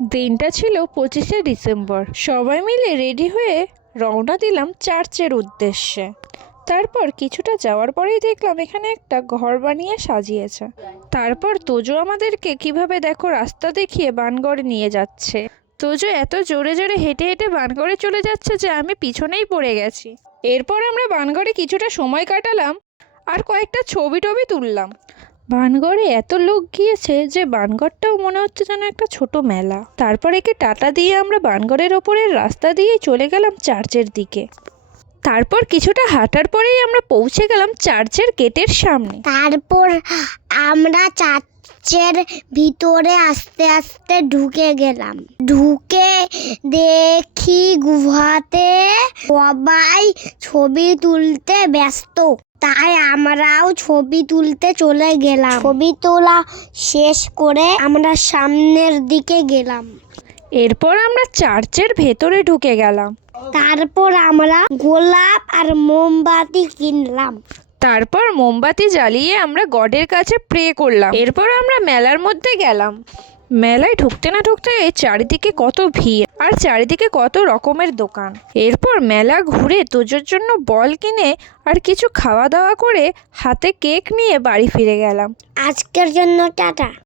দিনটা ছিল 25শে ডিসেম্বর। সবাই মিলে রেডি হয়ে রওনা দিলাম চার্চের উদ্দেশ্যে। তারপর কিছুটা যাওয়ার পরেই দেখলাম এখানে একটা ঘর বানিয়ে সাজিয়েছে। তারপর তোজো আমাদেরকে কিভাবে দেখো রাস্তা দেখিয়ে বানগড়ে নিয়ে যাচ্ছে। তোজো এত জোরে জোরে হেঁটে হেঁটে বানগড়ে চলে যাচ্ছে যে আমি পিছনেই পড়ে গেছি। এরপর আমরা বানগড়ে কিছুটা সময় কাটালাম আর কয়েকটা ছবি টবি তুললাম। বানগড়ে এত লোক গিয়েছে যে বানগড়টাও মনে হচ্ছে যেন একটা ছোট মেলা। তারপর একে টাটা দিয়ে আমরা বানগড়ের ওপরের রাস্তা দিয়ে চলে গেলাম চার্চের দিকে। তারপর কিছুটা হাঁটার পরেই আমরা পৌঁছে গেলাম চার্চের গেটের সামনে। তারপর আমরা চার্চের ভিতরে আস্তে আস্তে ঢুকে গেলাম। ঢুকে দেখি গুহাতে সবাই ছবি তুলতে ব্যস্ত, তাই আমরাও ছবি তুলতে চলে গেলাম। ছবি তোলা শেষ করে আমরা সামনের দিকে গেলাম। এরপর আমরা চার্চের ভেতরে ঢুকে গেলাম। তারপর আমরা গোলাপ আর মোমবাতি কিনলাম। তারপর মোমবাতি জ্বালিয়ে আমরা গডের কাছে প্রে করলাম। এরপর আমরা মেলার মধ্যে গেলাম। মেলায় ঢুকতে না ঢুকতে চারিদিকে কত ভিড় আর চারিদিকে কত রকমের দোকান। এরপর মেলা ঘুরে তোজোর জন্য বল কিনে আর কিছু খাওয়া দাওয়া করে হাতে কেক নিয়ে বাড়ি ফিরে গেলাম। আজকের জন্য টাটা।